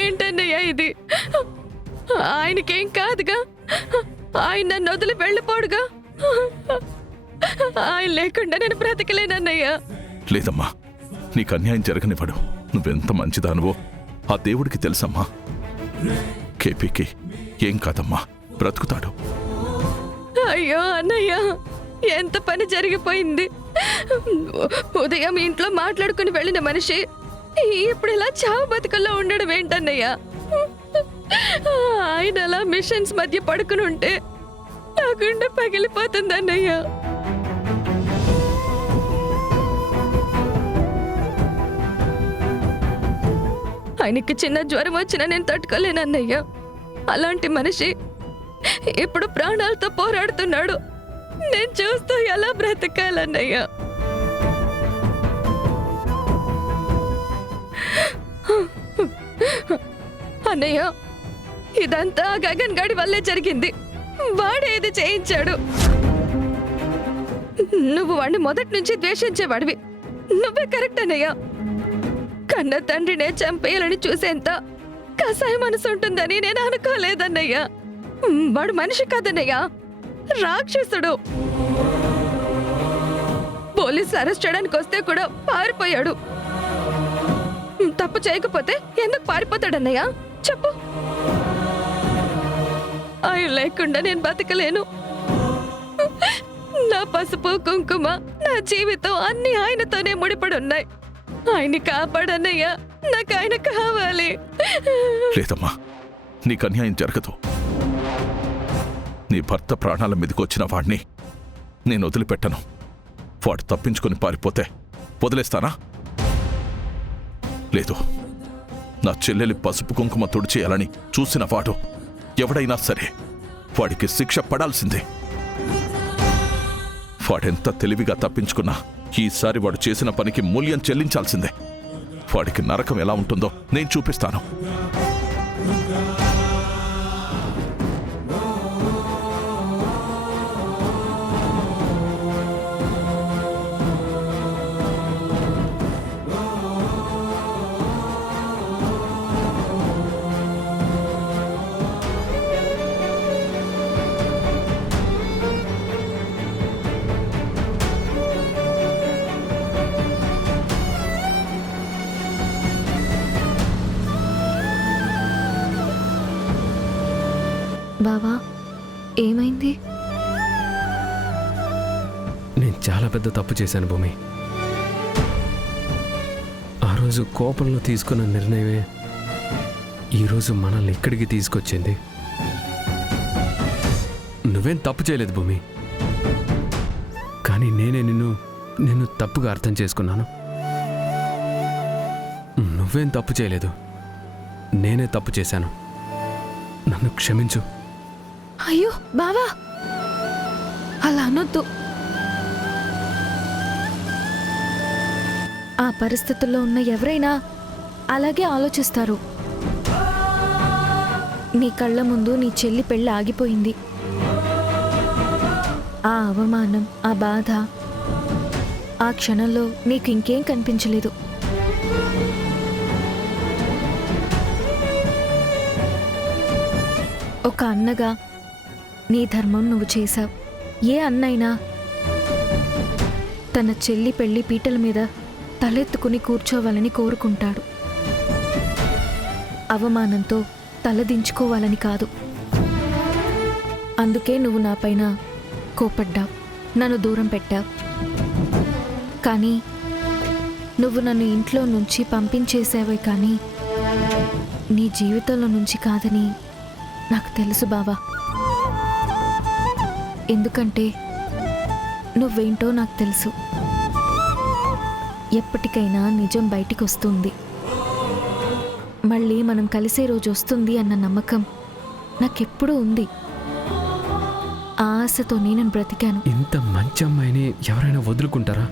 ఏంటన్నయ్యా ఇది? ఆయనకేం కాదుగా, ఆయన నన్ను వదిలి వెళ్ళిపోడుగా. ఆయన లేకుండా నేను బ్రతకలేనన్నయ్యా. లేదమ్మా, నీకు అన్యాయం జరగనివ్వడు. నువ్వెంత మంచిదానువో ఆ దేవుడికి తెలుసమ్మా. కేపీకి ఏం కాదమ్మా, బ్రతుకుతాడు. అయ్యో అన్నయ్య, ఎంత పని జరిగిపోయింది. ఉదయం ఇంట్లో మాట్లాడుకుని వెళ్ళిన మనిషి ఇప్పుడు ఇలా చావు బతుకల్లో ఉండడం ఏంటన్నయ్య? ఆయన అలా మిషన్స్ మధ్య పడుకుని ఉంటే నా గుండె పగిలిపోతుంది అన్నయ్య. ఆయనకి చిన్న జ్వరం వచ్చినా నేను తట్టుకోలేనన్నయ్య. అలాంటి మనిషి ఇప్పుడు ప్రాణాలతో పోరాడుతున్నాడు. నేను చూస్తూ ఎలా బ్రతకాలన్నయ్య? అన్నయ్య, ఇదంతా గగన్ గాడి వల్లే జరిగింది. వాడేది చేయించాడు. నువ్వు వాడిని మొదటి నుంచి ద్వేషించేవాడివి. నువ్వే కరెక్ట్ అన్నయ్య. కన్న తండ్రినే చంపేయాలని చూసేంత కసాయ మనసు ఉంటుందని నేను అనుకోలేదన్నయ్య. వాడు మనిషి కాదన్నయ్య, రాక్షసుడు. పోలీసు అరెస్ట్ చేయడానికి వస్తే కూడా పారిపోయాడు. తప్పు చేయకపోతే ఎందుకు పారిపోతాడన్నయ్య? చెప్పు. ఆయన లేకుండా నేను బతకలేను. నా పసుపు కుంకుమ, నా జీవితం అన్ని ఆయనతోనే ముడిపడి ఉన్నాయి. ఆయన్ని కాపాడన్నయ్య, నాకు ఆయన కావాలి. లేదమ్మా, నీకు అన్యాయం జరగదు. నీ భర్త ప్రాణాల మీదకొచ్చిన వాడిని నేను వదిలిపెట్టను. వాడు తప్పించుకొని పారిపోతే వదిలేస్తానా? లేదు. నా చెల్లెలి పసుపు కుంకుమ తుడిచేయాలని చూసిన వాడు ఎవడైనా సరే వాడికి శిక్ష పడాల్సిందే. వాడెంత తెలివిగా తప్పించుకున్నా ఈసారి వాడు చేసిన పనికి మూల్యం చెల్లించాల్సిందే. వాడికి నరకం ఎలా ఉంటుందో నేను చూపిస్తాను. బావా, ఏమైంది? నేను చాలా పెద్ద తప్పు చేశాను భూమి. ఆ రోజు కోపంలో తీసుకున్న నిర్ణయమే ఈరోజు మనల్ని ఇక్కడికి తీసుకొచ్చింది. నువ్వేం తప్పు చేయలేదు భూమి, కానీ నేనే నిన్ను తప్పుగా అర్థం చేసుకున్నాను. నువ్వేం తప్పు చేయలేదు, నేనే తప్పు చేశాను. నన్ను క్షమించు. అయ్యో బావా, అలా అనొద్దు. ఆ పరిస్థితుల్లో ఉన్న ఎవరైనా అలాగే ఆలోచిస్తారు. నీ కళ్ళ ముందు నీ చెల్లి పెళ్ళి ఆగిపోయింది. ఆ అవమానం, ఆ బాధ, ఆ క్షణంలో నీకు ఇంకేం కనిపించలేదు. ఒక అన్నగా నీ ధర్మం నువ్వు చేశావు. ఏ అన్నైనా తన చెల్లి పెళ్లి పీటల మీద తలెత్తుకుని కూర్చోవాలని కోరుకుంటాడు. అవమానంతో తలదించుకోవాలని కాదు. అందుకే నువ్వు నాపైన కోపడ్డావు, నన్ను దూరం పెట్టావు. కానీ నువ్వు నన్ను ఇంట్లో నుంచి పంపించేసావే కానీ నీ జీవితంలో నుంచి కాదని నాకు తెలుసు బావా. ఎందుకంటే నువ్వేంటో నాకు తెలుసు. ఎప్పటికైనా నిజం బయటికి వస్తుంది. మళ్ళీ మనం కలిసే రోజు వస్తుంది అన్న నమ్మకం నాకెప్పుడూ ఉంది. ఆ ఆశతో నేను బ్రతికాను. ఇంత మంచి అమ్మాయిని ఎవరైనా వదులుకుంటారా?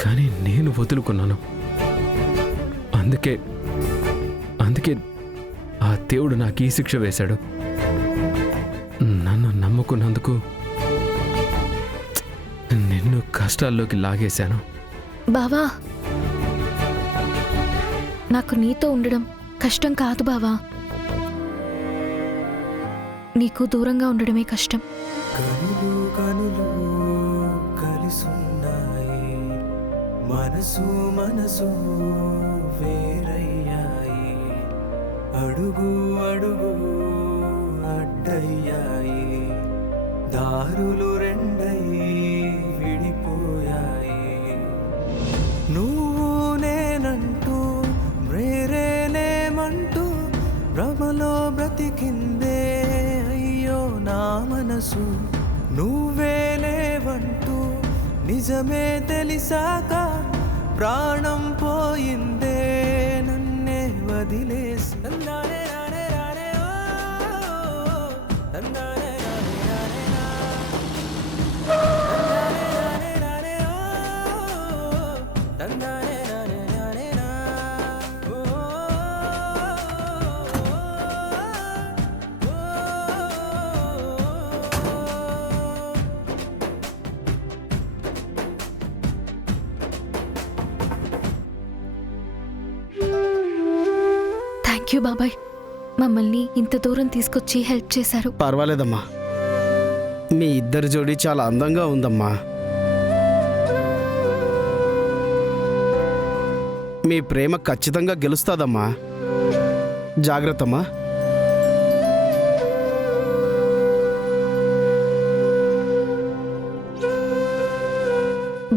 కానీ నేను వదులుకున్నాను. అందుకే ఆ దేవుడు నాకు ఈ శిక్ష వేశాడు. నన్ను నమ్ముకున్నందుకు నిన్ను కష్టాల్లోకి లాగేశాను. బావా, నాకు నీతో ఉండడం కష్టం కాదు బావా, నీకు దూరంగా ఉండడమే కష్టం. కనులు కనులు కలిసున్నాయి, మనసు మనసు వేరయ్యాయి, అడుగు అడుగు అడ్డయ్యాయి, దారులు రెండై విడిపోయాయి. నువ్వు నేనంటూ వేరేనేమంటూ భ్రమలో బ్రతికిందే అయ్యో నా మనసు. నువ్వే లేవంటూ నిజమే తెలిసాక ప్రాణం పోయిందే నన్నే వదిలేసి. తందానే రానే రానే ఓ, తందానే రానే రానే నా. తందానే రానే రానే ఓ, తందానే రానే రానే నా. ఓ, ఓ, ఓ. థ్యాంక్ యూ బాబాయ్, మమ్మల్ని ఇంత దూరం తీసుకొచ్చి హెల్ప్ చేశారు. పర్వాలేదమ్మా, మీ ఇద్దరి జోడి చాలా అందంగా ఉందమ్మా. మీ ప్రేమ ఖచ్చితంగా గెలుస్తాదమ్మా. జాగ్రత్తమ్మా.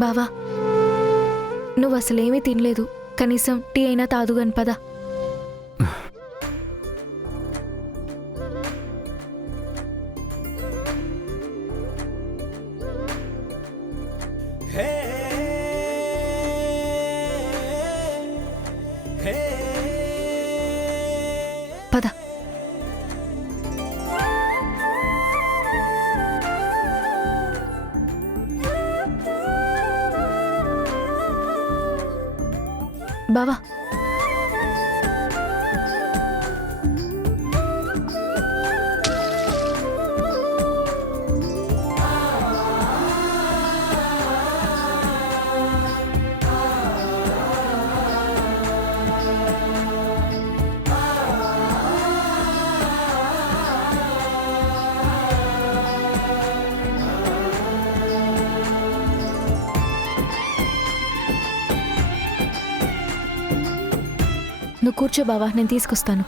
బావా, నువ్వు అసలేమీ తినలేదు, కనీసం టీ అయినా తాదుగాని పదా. హే హే పద. బావా, నువ్వు కూర్చో బావా, నేను తీసుకొస్తాను.